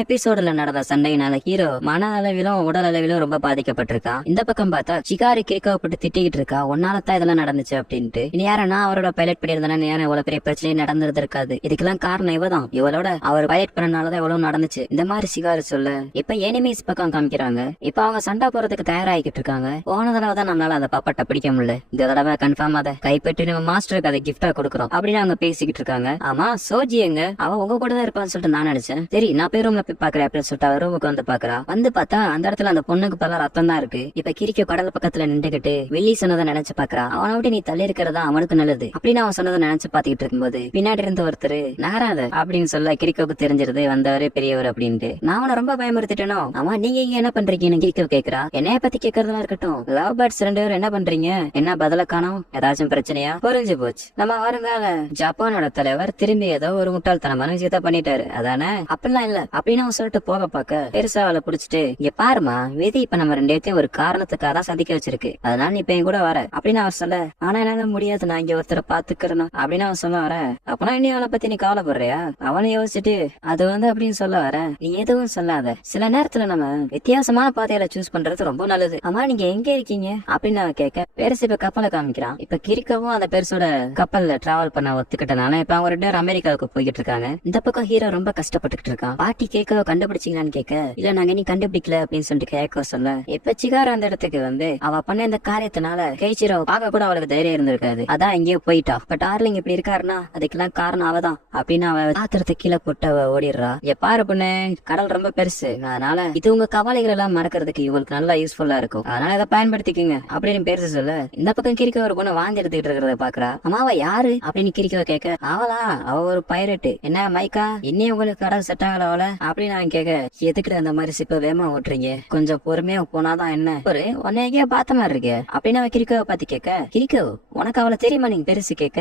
எபிசோடுல நடந்த சண்டையினால ஹீரோ மன அளவிலும் உடல் அளவிலும் ரொம்ப பாதிக்கப்பட்டிருக்கான். இந்த பக்கம் பார்த்தா சிகாரி கிரிக்காவை போட்டு திட்டிக்கிட்டு இருக்கா, ஒன்னாலதான் இதெல்லாம் நடந்துச்சு அப்படின்ட்டு. இனி யாரா அவரோட பைலட் பண்ணியிருந்தானே நேரம் இவ்வளவு பெரிய பிரச்சனையே நடந்திருக்காது இருக்காது. இதுக்கெல்லாம் காரணம் இவதான். இவளோட அவர் பைலட் பண்ணனாலதான் இவ்வளவு நடந்துச்சு இந்த மாதிரி சிகாரி சொல்ல, இப்ப எனிமீஸ் பக்கம் காமிக்கிறாங்க. இப்ப அவங்க சண்டை போறதுக்கு தயாராகிட்டு இருக்காங்க. போன தடவை தான் நம்மளால அந்த பப்பட்டை பிடிக்க முடியல, இந்த தடவை கன்ஃபார்ம் அதை கைப்பற்றி நம்ம மாஸ்டருக்கு அதை கிஃப்டா கொடுக்குறோம் அப்படின்னு அவங்க பேசிக்கிட்டு இருக்காங்க. ஆமா சோஜி எங்க, அவன் உங்க கூட தான் இருப்பான்னு சொல்லிட்டு நான் நினைச்சேன். சரி நான் போய் ரூம்ல போய் பாக்குறேன் அப்படின்னு சொல்லிட்டு அவர் ரூமுக்கு வந்து பாக்குறா. வந்து பார்த்தா அந்த இடத்துல அந்த பொண்ணுக்கு பல ரத்தம் தான் இருக்கு. இப்ப கிரிக்கோ கடல் பக்கத்துல நின்றுகிட்டு வெள்ளி சொன்னதை நினைச்சு பாக்குறா. அவனை விட்டு நீ தள்ளி இருக்கிறதா அவனுக்கு நல்லது அப்படின்னு அவன் சொன்னதை நினைச்சு பாத்துக்கிட்டு இருக்கும்போது பின்னாடி இருந்து ஒருத்தர் நகராத அப்படின்னு சொல்ல கிரிக்கோக்கு தெரிஞ்சிருது வந்தவரே பெரியவர் அப்படின்ட்டு. நான் அவனை ரொம்ப பயமுறுத்திட்டேனோ. ஆமா நீங்க இங்க என்ன பண்றீங்கன்னு கிரிக்கோ கேக்குறா. என்னைய பத்தி கேக்குறதா இருக்கட்டும், லவ் பேர்ட்ஸ் ரெண்டு பேரும் என்ன பண்றீங்க, என்ன பதில காணோம், ஏதாச்சும் பிரச்சனையா? புரிஞ்சு போச்சு, நம்ம வருங்கால ஜப்பானோட தலைவர் திரும்பி ஏதோ ஒரு முட்டாள்தனமான விஷயத்த பண்ணிட்டாரு அதானே. அப்படிலாம் இல்ல அப்படின்னு அவன் சொல்லிட்டு போக பாக்க பெருசா அவளை புடிச்சிட்டு, இங்க பாருமா விதி இப்ப நம்ம ரெண்டு பேர்த்தையும் ஒரு காரணத்துக்காக தான் சந்திக்க வச்சிருக்கு, அதனால நீ இப்ப என் கூட வர அப்படின்னு அவர் சொல்ல, ஆனா என்னால முடியாது, நான் இங்க ஒருத்தரை பாத்துக்கிறேன் அப்படின்னு அவன் சொல்ல வர. அப்பனா இனி அவளை பத்தி நீ கவலைப்படுறியா அவனை யோசிச்சுட்டு அது வந்து அப்படின்னு சொல்ல வர. நீ எதுவும் சொல்லாத, சில நேரத்துல நம்ம வித்தியாசமான பாதையில சூஸ் பண்றது ரொம்ப நல்லது. ஆமா நீங்க எங்க இருக்கீங்க அப்படின்னு அவன் கேட்க, பெருசு இப்ப கப்பலை காமிக்கிறான். இப்ப கிரிக்கவும் அந்த பெருசோட கப்பல்ல டிராவல் பண்ண ஒத்துக்கிட்டனால இப்ப அவங்க ரெண்டு அமெரிக்காவுக்கு போய்கிட்டு இருக்காங்க. இந்த பக்கம் ஹீரோ ரொம்ப கஷ்டப்பட்டுக்கிட்டு இருக்கான். பாட்டி கேட்க கண்டுபிடிச்சீங்களான்னு கேட்க, இல்ல நாங்க நீ கண்டுபிடிக்கல அப்படின்னு சொல்லிட்டு கேட்க சொல்ல, இப்ப சிகாரா அந்த இடத்துக்கு வந்து அவ பண்ண இந்த காரியத்தினால கைச்சிரோ பார்க்க கூட அவளுக்கு தைரியம் இருந்திருக்காது, அதான் எங்கேயோ போயிட்டா. பட் டார்லிங் இப்படி இருக்காருன்னா அதுக்கெல்லாம் காரணம் அவதான் அப்படின்னு அவ ஆத்திரத்தை கீழே போட்டு அவ ஓடிடுறா. பாரு பொண்ணு, கடல் ரொம்ப பெருசு, அதனால இது உங்க கவலைகள் எல்லாம் மறக்கிறதுக்கு இவங்களுக்கு நல்லா யூஸ்ஃபுல்லா இருக்கும், அதனால இதை பயன்படுத்திக்குங்க அப்படின்னு பேச சொல்ல, இந்த பக்கம் கிரிக்க ஒரு பொண்ணு வாந்தி எடுத்துக்கிட்டு இருக்கிறத பாக்குறா. அம்மாவ யாரு அப்படின்னு கிரிக்க கேட்க, அவளா அவ ஒரு பைரட்டு, என்ன மைக்கா இன்னும் உங்களுக்கு கடல் செட் ஆகல அவள அப்படின்னு அவன் கேட்க, எதுக்குற அந்த மாதிரி சிப்ப வேமா ஓட்டுறீங்க, கொஞ்சம் பொறுமையா போனாதான் என்ன, ஒரு உன்னையே பார்த்த மாதிரி இருக்கு அப்படின்னு அவன் கிரிக்கவை பார்த்து கேட்க, கிரிக்கோ உனக்கு அவளை தெரியுமா நீங்க பெருசு கேட்க,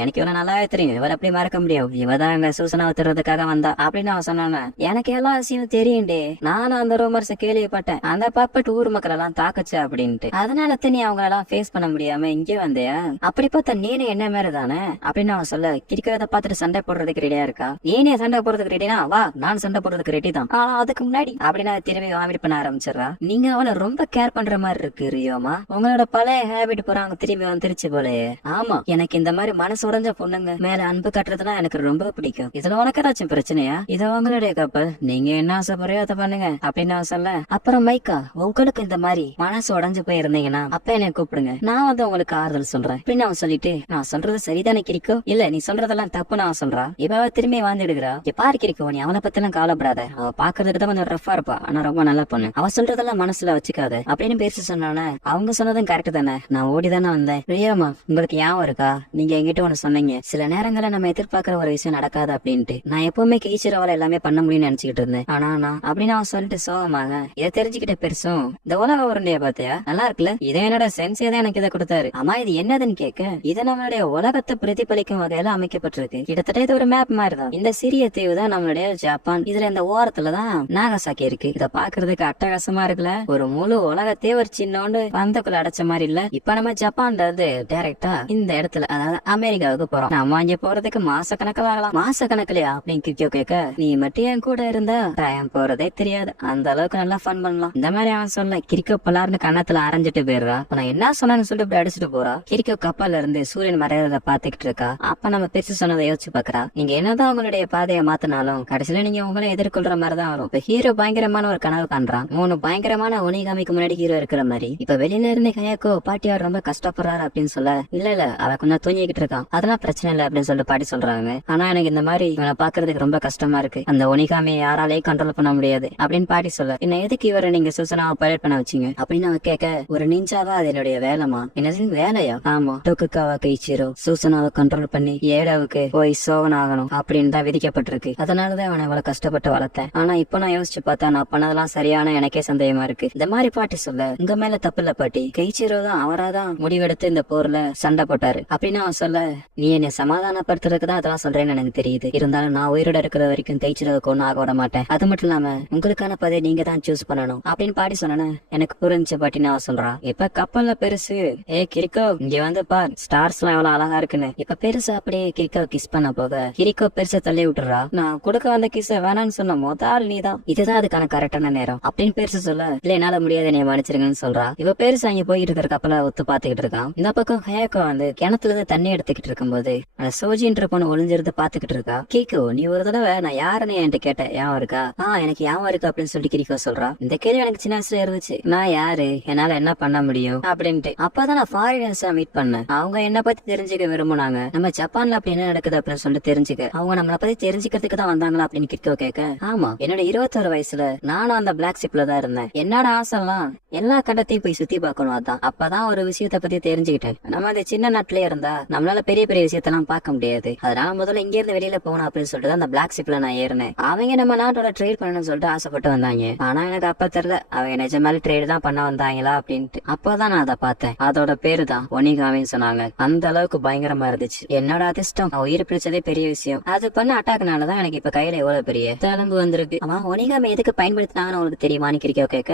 எனக்கு இவளை நல்லாவே தெரியும், இவளை அப்படி மறக்க முடியும், இவதான் எங்க சூசனாவை திருறதுக்காக வந்தா அப்படின்னு அவன் சொன்னான. எனக்கு எல்லா விஷயம் தெரியும்டே, நானும் அந்த ரூமர்ஸ் கேள்விப்பட்டேன், அந்த பப்பட் ஊர் மக்கள் எல்லாம் தாக்குச்சு அப்படின்ட்டு, அதனால நீ அவங்கள எல்லாம் ஃபேஸ் பண்ண முடியாம இங்கே வந்தியா, அப்படி பார்த்தா நீனே என்ன மாதிரி தானே அப்படின்னு அவன் சொல்ல, கிரிக்கதை பார்த்துட்டு சண்டை போடுறதுக்கு ரெடியா இருக்கா, நீனே சண்டை போடுறதுக்கு ரெடினா வா நான் சண்டை போடுறதுக்கு ரெடி தான், ஆனா அதுக்கு முன்னாடி அப்படின்னு திரும்பி வாமிட் பண்ண ஆரம்பிச்சிடறா. நீங்க அவளை ரொம்ப கேர் பண்ற மாதிரி இருக்கு ரியோமா, உங்களோட பழைய ஹேபிட் போறாங்க திரும்பி வந்துருச்சு போலயே. ஆமா எனக்கு இந்த மாதிரி மனசு உடைஞ்ச பொண்ணுங்க மேல அன்பு கட்டுறதுனா எனக்கு ரொம்ப பிடிக்கும், இதுல உனக்கு ஏதாச்சும் பிரச்சனையா, இது உங்களுடைய கப்பல், நீங்க என்ன ஆசைப்படுறியோ அதை பண்ணுங்க அப்படின்னு அவன் சொல்ல, அப்புறம் மைக்கா உங்களுக்கு இந்த மாதிரி மனசு உடஞ்சு போயிருந்தீங்கன்னா அப்ப என்ன கூப்பிடுங்க, நான் வந்து உங்களுக்கு ஆறுதல் சொல்றேன் அப்படின்னு அவன் சொல்லிட்டு, நான் சொல்றது சரிதானே கிரிக்கோ, இல்ல நீ சொல்றதெல்லாம் தப்பு நான் சொல்றா, இப்ப திரும்பி வாழ்ந்துடுகிறா. பாரு கிரிக்கோ நீ அவளை பத்தி எல்லாம் கவலைப்படாத, அவ பாக்குறதுக்கு தான் கொஞ்சம் ரஃபா இருப்பா, ஆனா ரொம்ப நல்லா பொண்ணு, அவ சொல்றதெல்லாம் மனசுல வச்சுக்காத அப்படின்னு பேசி சொன்னானே. அவங்க சொன்னதும் கரெக்ட் தானே, நான் ஓடிதானே வந்தேன். ரியாமா உங்களுக்கு ஞாபகம் இருக்கா, நீங்க என்கிட்ட ஒண்ணு சொன்னீங்க, சில நேரங்கள நம்ம எதிர்பார்க்கிற ஒரு விஷயம் நடக்காது அப்படின்ட்டு, நான் எப்பவுமே கீச்சிரவால எல்லாமே பண்ண முடியும்னு நினைச்சுக்கிட்டு இருந்தேன், ஆனா நான் அப்படின்னு அவன் சொல்லிட்டு சோகமாக, இதை தெரிஞ்சுக்கிட்ட பெருசும், இந்த உலக உருண்டைய பாத்தியா நல்லா இருக்குல்ல, இதை என்னோட சென்ஸே தான் எனக்கு இதை கொடுத்தாரு, ஆமா இது என்னதுன்னு கேட்க, இது நம்மளுடைய உலகத்தை பிரதிபலிக்கும் வகையில அமைக்கப்பட்டிருக்கு, கிட்டத்தட்ட இது ஒரு மேப் மாதிரி தான், இந்த சிறிய தீவு தான் நம்மளுடைய ஜப்பான், இதுல இந்த ஓரத்துலதான் நாகசாக்கி இருக்கு, இத பாக்குறதுக்கு அட்டகாசமா இருக்குல்ல, ஒரு முழு உலகத்தையே ஒரு சின்னோண்டு பந்தக்குள்ள அடைச்ச மாதிரி இல்ல. இப்ப நம்ம ஜப்பான்ல இருந்து டைரக்டா இந்த இடத்துல அதாவது அமெரிக்காவுக்கு போறோம், நம்ம அங்க போறதுக்கு மாச கணக்கில் ஆகலாம். மாச கணக்குலயா அப்படின்னு கிரிக்கோ கேட்க, நீ மட்டும் என் கூட இருந்தா டைம் போறதே தெரியாது, அந்த அளவுக்கு நல்லா ஃபன் பண்ணலாம் இந்த மாதிரி அவன் சொல்ல, கிரிக்கோ பலார்னு கண்ணத்துல அரைஞ்சிட்டு போயிடுறா. நான் என்ன சொன்னு சொல்லிட்டு இப்படி அடிச்சுட்டு போறா. கிரிக்கோ கப்பல்ல இருந்து சூரியன் மறையறத பாத்துக்கிட்டு இருக்கா. அப்ப நம்ம பெருசு சொன்னதை யோசிச்சு பாக்குறா, நீங்க என்னதான் உங்களுடைய பாதையை மாத்தினாலும் கடைசியில நீங்க உங்களை எதிர்கொள்ற மாதிரிதான் வரும். இப்ப ஹீரோ பயங்கரமான ஒரு கனவு காண்றான், 3 பயங்கரமான ஒனிகாமிக்கு முன்னாடி ஹீரோ இருக்கிற மாதிரி. இப்ப வெளியில இருந்து கையாக்கோ பாட்டியார் ரொம்ப கஷ்டப்படுறாரு அப்படின்னு சொல்ல, இல்ல இல்ல அவ கொஞ்சம் தூங்கிக்கிட்டு இருக்கான், அதெல்லாம் பிரச்சனை இல்ல அப்படின்னு சொல்லிட்டு பாட்டி சொல்றாங்க. ஆனா எனக்கு இந்த மாதிரி இவனை பாக்குறதுக்கு ரொம்ப கஷ்டமா இருக்கு, அந்த ஒனிகாமியை யாராலையும் கண்ட்ரோல் பண்ண முடியாது அப்படின்னு பாட்டி சொல்ல, என்ன எதுக்கு இவரை நீங்க சூசனாவை பைலட் பண்ண வச்சீங்க அப்படின்னு அவன் கேட்க, ஒரு நிஞ்சாவா அது என்னுடைய வேலைமா. என்னது வேலையா? ஆமா, டொக்குக்காவா கைச்சிரோ சூசனாவை கண்ட்ரோல் பண்ணி ஏடாவுக்கு போய் சோகன் ஆகணும் அப்படின்னு தான் விதிக்கப்பட்டிருக்கு, அதனாலதான் அவனை அவ்வளவு கஷ்டப்பட்டு வளர்த்தேன். ஆனா இப்ப நான் யோசிச்சு பார்த்தா நான் பண்ணதெல்லாம் சரியான எனக்கே சந்தேகமா இருக்கு இந்த மாதிரி பாட்டி சொல்ல, உங்க மேல தப்பு இல்ல பாட்டி, கைச்சிரோ தான் அவராதான் முடிவெடுத்து இந்த போர்ல சண்டை போட்டாரு அப்படின்னு அவன் சொல்ல, நீ என்னை சமாதானப்படுத்துறதுக்கு தான் அதெல்லாம் சொல்றேன்னு எனக்கு தெரியுது, இருந்தாலும் நான் உயிரோட இருக்கிற வரைக்கும் கைச்சிரோவுக்கு ஒன்னும் ஆக விட மாட்டேன், அது மட்டும் இல்லாம உங்களுக்கான பதவியை நீங்க தான் சூஸ் பண்ணணும் அப்படின்னு பாட்டி சொன்ன எனக்கு புரிஞ்சு பாட்டின்னு அவன் சொல்றான். இப்ப கப்பல்ல பெருசு, கிரிக்கோ இங்க வந்து பார் ஸ்டார்ஸ் எல்லாம் எவ்வளவு அழகா இருக்குன்னு. இப்ப பெருசு அப்படியே கிரிக்கோ கிஸ் பண்ண போக கிரிக்கோ பெருசை தள்ளி விட்டுறா. நான் கொடுக்க வந்த கிஸ் வேணாம் வேணான்னு சொன்ன முதல் நீதான், இதுதான் அதுக்கான கரெக்டான நேரம் அப்படின்னு பெருசு சொல்ல, இல்ல என்னால முடியாது என்னைய மன்னிச்சிருங்கன்னு சொல்றா. இவ பெருசு அங்க போயிட்டு இருக்கிற கப்பல ஒத்து பாத்துக்கிட்டு இருக்கான். இந்த பக்கம் ஹயாக்கோ வந்து கிணத்துல இருந்து தண்ணி எடுத்துக்கிட்டு இருக்கும்போது அந்த சோஜின்ற பொண்ணு ஒளிஞ்சிருந்து பாத்துக்கிட்டு இருக்கா. கிரிக்கோ, நீ ஒரு தடவை நான் யாருன்னு என்கிட்ட கேட்ட ஞாபகம் இருக்கா? எனக்கு ஞாபகம் இருக்கு அப்படின்னு சொல்லிட்டு கிரிக்கோ சொல்றா. இந்த கேள்வி எனக்கு சின்ன வயசுல இருந்துச்சு. நான் யாரு, என்னால என்ன பண்ண முடியும் அப்படின்ட்டு. அப்பதான் நான் ஃபாரினர்ஸா மீட் பண்ணேன். அவங்க என்ன பத்தி தெரிஞ்சுக்க விரும்புனாங்க. நம்ம ஜப்பான்ல அப்படி என்ன நடக்குது அப்படின்னு சொல்லிட்டு தெரிஞ்சுக்க. அவங்க நம்மளை பத்தி தெரிஞ்சுக்கிறதுக்கு தான் வந்தாங்களா அப்படின்னு கிரிக்கோ கேட்க, ஆமா, என்னோட 21 வயசுல நானும் அந்த பிளாக் ஷிப்ல தான் இருந்தேன். என்னோட ஆசைலாம் எல்லா கண்டத்தையும் போய் சுத்தி பார்க்கணும். அதான் அப்பதான் ஒரு விஷயத்த பத்தி தெரிஞ்சுக்கிட்டேன். நம்ம அந்த சின்ன நாட்டிலே இருந்தா நம்மளால பெரிய பெரிய விஷயத்தெல்லாம் பார்க்க முடியாது. அதனால முதல்ல இங்க இருந்து வெளியில போகணும் அப்படின்னு சொல்லிட்டு அந்த பிளாக் ஷிப்ல நான் ஏறினேன். அவங்க நம்ம நாட்டோட ட்ரேட் பண்ணணும்னு சொல்லிட்டு ஆசைப்பட்டு வந்தாங்க. ஆனா எனக்கு அப்ப தெரியல அவங்க நிஜமாலே ட்ரேட் தான் பண்ண வந்தாங்களா அப்படின்ட்டு. அப்பதான் நான் அதை பார்த்தேன். அதோட பேரு தான் ஒனிகாமின்னு சொன்னாங்க. அந்த அளவுக்கு பயங்கரமா இருந்துச்சு. என்னோட அதிர்ஷ்டம் உயிர் பிடிச்சதே பெரிய விஷயம். அது பண்ண அட்டாக்னாலதான் எனக்கு இப்ப கையில எவ்வளவு பெரிய தழும்பு வந்திருக்கு. ஆமா, ஒனிகாமி எதுக்கு பயன்படுத்தினாங்கன்னு உங்களுக்கு தெரியுமான்னு கிரிக்கோ கேட்க,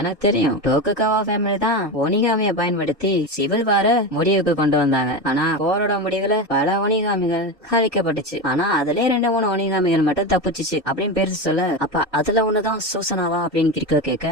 எனக்கு தெரியும். டோக்குகாவா ஃபேமிலி தான் ஒனிகாமிய பயன்படுத்தி சிவில் வார முடிவுக்கு கொண்டு வந்தாங்க. ஆனா போரோட முடிவுல பல ஒனிகாமிகள் அழிக்கப்பட்டுச்சு. ஆனா அதுல 2-3 ஒனிகாமிகள் மட்டும் தப்பிச்சிச்சு அப்படின்னு பேரு சொல்ல, அப்ப அதுல ஒண்ணுதான் சூசனாவா அப்படின்னு கிரிக்கோ கேட்க,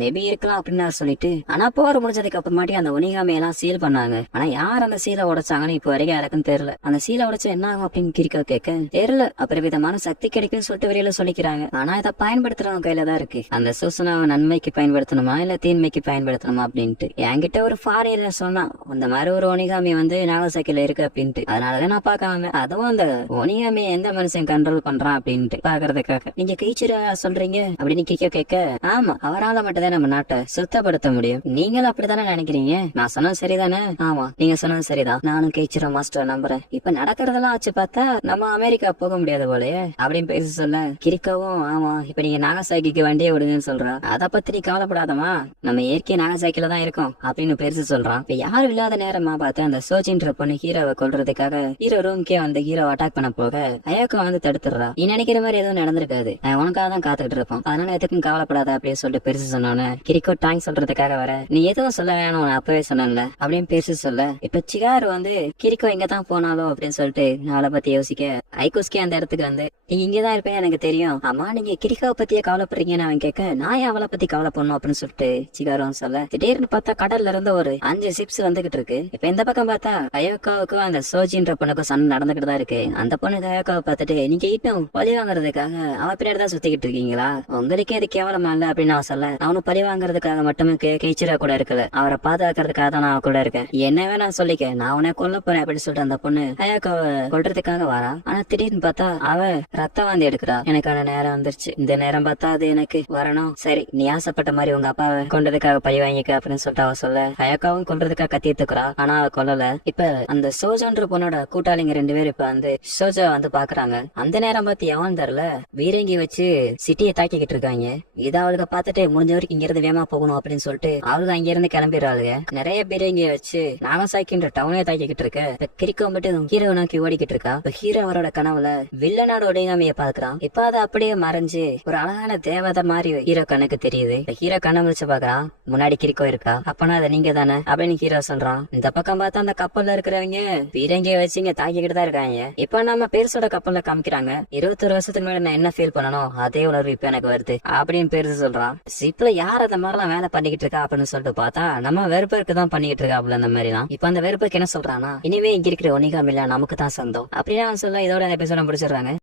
மேபி இருக்கலாம் அப்படின்னு சொல்லிட்டு, ஆனா போர் முடிஞ்சதுக்கு அப்புறமாட்டி அந்த ஒனிகாமி எல்லாம் சீல் பண்ணாங்க. ஆனா யார் அந்த சீலை உடைச்சாங்கன்னு இப்ப வரைக்கும் யாருக்கும் தெரியல. அந்த சீலை உடைச்சா என்ன ஆகும் அப்படின்னு கிரிக்கோ கேட்க, தெரியல. அப்புறம் விதமான சக்தி கிடைக்குன்னு சொல்லிட்டு வெளியில சொல்லிக்கிறாங்க. ஆனா இதை பயன்படுத்துறவங்க கையில தான் இருக்கு. அந்த சூசனாவை நன்மைக்கு பயன்படுத்தணுமா இல்ல தீன்மைக்கு பயன்படுத்தணுமா அப்படின்ட்டு. என்கிட்ட ஒரு ஃபாரினர் சொன்னா அந்த மாதிரி ஒரு ஒனிகாமி வந்து நாகசாக்கில இருக்கு அப்படின்ட்டு. அதனாலதான் நான் பாக்க வந்தேன். அதுவும் அந்த ஒனிகாமி எந்த மனுஷன் கண்ட்ரோல் பண்றான் அப்படின்ட்டு பாக்குறதுக்காக. நீங்க கீச்சுரா சொல்றீங்க அப்படின்னு கேட்க, ஆமா, அவரால மட்டும்தான் நம்ம நாட்டை சுத்தப்படுத்த முடியும். நீங்களும் அப்படித்தானே நினைக்கிறீங்க? நான் சொன்னது சரிதானே? ஆமா, நீங்க சொன்னது சரிதான். நானும் கீச்சுரா மாஸ்டர் நம்புறேன். இப்ப நடக்கிறதெல்லாம் ஆச்சு பார்த்தா நம்ம அமெரிக்கா போக முடியாது போலயே அப்படின்னு பேச சொல்ல, கிரிக்கவும், ஆமா, இப்ப நீங்க நாகசாக்கிக்கு வண்டியை விடுங்கன்னு சொல்றா. அத பத்தி நீ கவலைப்படாதமா, நம்ம இயற்கை நாகசாக்கில தான் இருக்கோம் அப்படின்னு பேச சொல்றான். இப்ப யாரும் இல்லாத நேரமா பார்த்து அந்த சோஜின்ற பொண்ணு ஹீரோவை கொல்றதுக்காக ஹீரோ ரூம்கே வந்து ஹீரோ அட்டாக் பண்ண போக அயாக்கோ வந்து தடுத்துடுறா. நீ நினைக்கிற மாதிரி எதுவும் நடந்திருக்காது, உனக்காக தான் காத்துக்கிட்டு இருப்போம், அதனால எதுக்கும் கவலைப்படாத அப்படின்னு சொல்லிட்டு பெருசு சொன்னோன்னு கிரிக்கோ டாங் சொல்றதுக்காக வர, நீ எதுவும் சொல்ல வேணும் அப்பவே சொன்னாங்கல்ல அப்படின்னு பேச சொல்ல, இப்ப சிகாரு வந்து கிரிக்கோ எங்க தான் போனாலும் அப்படின்னு சொல்லிட்டு அவளை பத்தி யோசிக்க, ஐகோஸ்கே அந்த இடத்துக்கு வந்து, நீங்க இங்கதான் இருப்பேன் எனக்கு தெரியும், ஆமா நீங்க கிரிக்காவை பத்தியே கவலைப்படுறீங்கன்னு அவன் கேட்க, நான் ஏன் அவளை பத்தி கவலைப்படணும் அப்படின்னு சொல்லிட்டு சிகாரும் சொல்ல, திடீர்னு பார்த்தா கடல்ல இருந்து ஒரு 5 ஷிப்ஸ் வந்துகிட்டு இருக்கு. இப்ப இந்த பக்கம் பார்த்தா அயோக்காவுக்கும் அந்த சோஜின்ற பொண்ணுக்கும் சண்டை நடந்துகிட்டு தான் இருக்கு. அந்த பொண்ணுக்கு அயோக்காவை பார்த்துட்டு, நீங்க இன்னும் பழி வாங்குறதுக்காக அவன் பின்னாடி தான் சுத்திக்கிட்டு இருக்கீங்களா, உங்களுக்கே அது கேவலமா இல்ல அப்படின்னு நான் சொல்ல, அவனும் பழி வாங்குறதுக்காக மட்டுமே கெய்ச்சிரா கூட இருக்கல, அவரை பாதுகாக்கிறதுக்காக தான் நான் கூட இருக்கேன், என்ன வேணா சொல்லிக்க, நான் உன்னை கொல்ல போறேன் அப்படின்னு சொல்லிட்டு அந்த பொண்ணு அயோக்காவை கொல்றதுக்காக வரா. ஆனா திடீர்னு பார்த்தா அவ ரத்தம் வந்து எடுக்கிறா. எனக்கான நேரம் வந்துருச்சு, இந்த நேரம் பார்த்தா அது எனக்கு வரணும், சரி நீ ஆசைப்பட்ட மாதிரி உங்க அப்பாவை கொண்டதுக்காக பழி வாங்கிக்க அப்படின்னு சொல்லிட்டு அவ சொல்ல, அயோக்காவும் கொல்றதுக்காக கத்திட்டுக்கிறா. ஆனா அவ கொல்லல. இப்ப அந்த சோஜான்ற பொண்ணோட கூட்டாளிங்க 2 பேரும் இப்ப வந்து சோஜா வந்து பாக்குறாங்க. அந்த நேரம் பார்த்து எவன் தரல வீரங்கி வச்சு சிட்டியை தாக்கிக்கிட்டு இருக்காங்க. இதை அவளுக்கு பார்த்துட்டு முடிஞ்ச வரைக்கும் இங்க இருந்து வேகமா போகணும் அப்படின்னு சொல்லிட்டு அவளுக்கு அங்க இருந்து கிளம்பிடுறாளுங்க. நிறைய பீரங்கி வச்சு நாகசாக்கின்ற டவுனே தாக்கிக்கிட்டு இருக்க. இப்ப கிரிக்கோ மட்டும் ஹீரோ நோக்கி ஓடிக்கிட்டு இருக்கா. இப்ப ஹீரோ அவரோட கனவுல வில்லனோட ஒடிங்காமைய பாக்குறான். இப்ப அதை அப்படியே மறைஞ்சு ஒரு அழகான தேவதை மாதிரி ஹீரோ கண்ணுக்கு தெரியுது. ஹீரோ கண்ண முடிச்சு பாக்குறான், முன்னாடி கிரிக்கோ இருக்கா. அப்பனா அதை நீங்க தானே அப்படின்னு ஹீரோ சொல்றான். இந்த பக்கம் பார்த்தா அந்த கப்பல்ல இருக்கிறவங்க பீரங்கிய வச்சு இங்க தாக்கிக்கிட்டு தான் இருக்காங்க. இப்ப நம்ம பெருசோட கப்பல்ல காமிக்கிறாங்க. 21 வருஷத்துக்கு மேல நான் என்ன ஃபீல் பண்ணணும் அதே உணர்வு இப்ப எனக்கு வருது அப்படின்னு பெருசு சொல்றான். இப்ப யார் அந்த மாதிரிலாம் வேலை பண்ணிக்கிட்டு இருக்கா அப்படின்னு சொல்லிட்டு பார்த்தா நம்ம வெறுப்பருக்கு தான் பண்ணிக்கிட்டு இருக்கா அப்படி அந்த மாதிரி தான். இப்ப அந்த வெறுப்பருக்கு என்ன சொல்றானா, இனிமே இங்க இருக்கிற ஒனிகாமில்ல நமக்கு தான் சொந்தம் அப்படின்னு சொல்ல, இதோட எபிசோட முடிச்சிடுறாங்க.